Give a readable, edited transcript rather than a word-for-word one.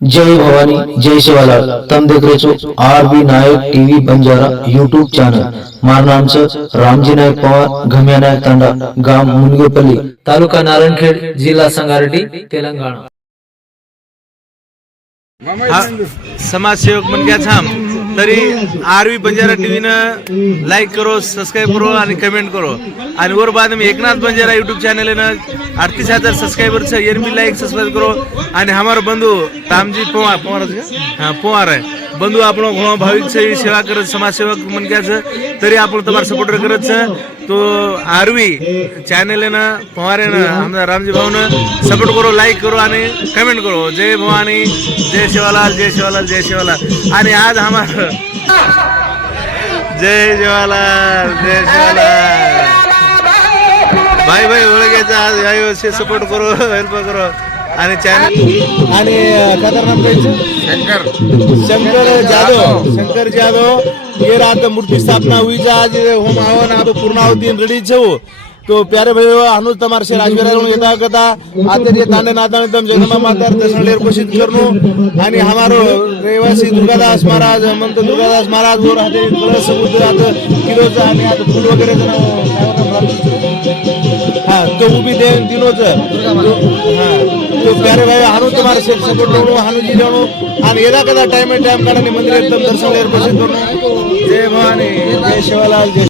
जय भवानी जय शिवालाल। तम देख रहे છો आरबी नायक टीवी बंजारा यूट्यूब चॅनल। મારું નામ છે રામજી નાયક પવાર, ઘમિયા નાયક તાંડા, ગામ મુનગેપલ્લી, તાલુકા નારાયણखेड, जिल्हा संगारेड्डी, तेलंगणा। समाजसेवक मनग्या छाम तरी आरवी बंजारा टीव्हीनं लाईक करो, सबस्क्राईब करो आणि कमेंट करो। आणि वर बाद में एकनाथ बंजारा यूट्यूब चॅनल है ना 38,000 सब्सक्राइबर है, ये भी लाइक सब्सक्राइब करो। आणि हमारा बंधु तामजी पवार पवार है बंधु આપણો ઘણો ભાવિક છે, સેવા કરે, સમાજસેવક મનક્યા છે, તરી આપણો તમારો સપોર્ટર કરે છે। તો આરવી ચેનલ એના પવારે ને આમના રામજી ભાવને સપોર્ટ કરો, લાઈક કરો અને કમેન્ટ કરો। જય ભવાની, જય शिवालाल, जय शिवालाल, जय शिवालाल। आणि आज हमारा जय शिवालाल, जय शिवालाल भाई भाई ओळखायचं आज याय वर्षी सपोर्ट करो, हेल्प करो। आणि चॅनल आणि काय नाम द्यायचं शंकर जादव ये रात मूर्ति स्थापना हुई जा आज होम हवन आप पूर्णाहुति रेडी छो। तो प्यारे भाई अनुज तमार से राजवीर येता कथा आते जे तांडे नाताने तम जगदंबा माता दर्शन लेर कोशिश करनो। आणि हमारो रहिवासी दुर्गादास महाराज म्हणतो दुर्गादास महाराज वर हाते कळस उद्रात किलोचा आणि आता फूल वगैरे जण हां तो उभी दे दिनोच हां। तो प्यारे भाई अनुज तमार से सपोर्ट करो, अनुज जी जानो आणि येता कथा टाइम काढणे मंदिर दर्शन लेर कोशिश करनो। जय भवानी, जय शिवालाल, जय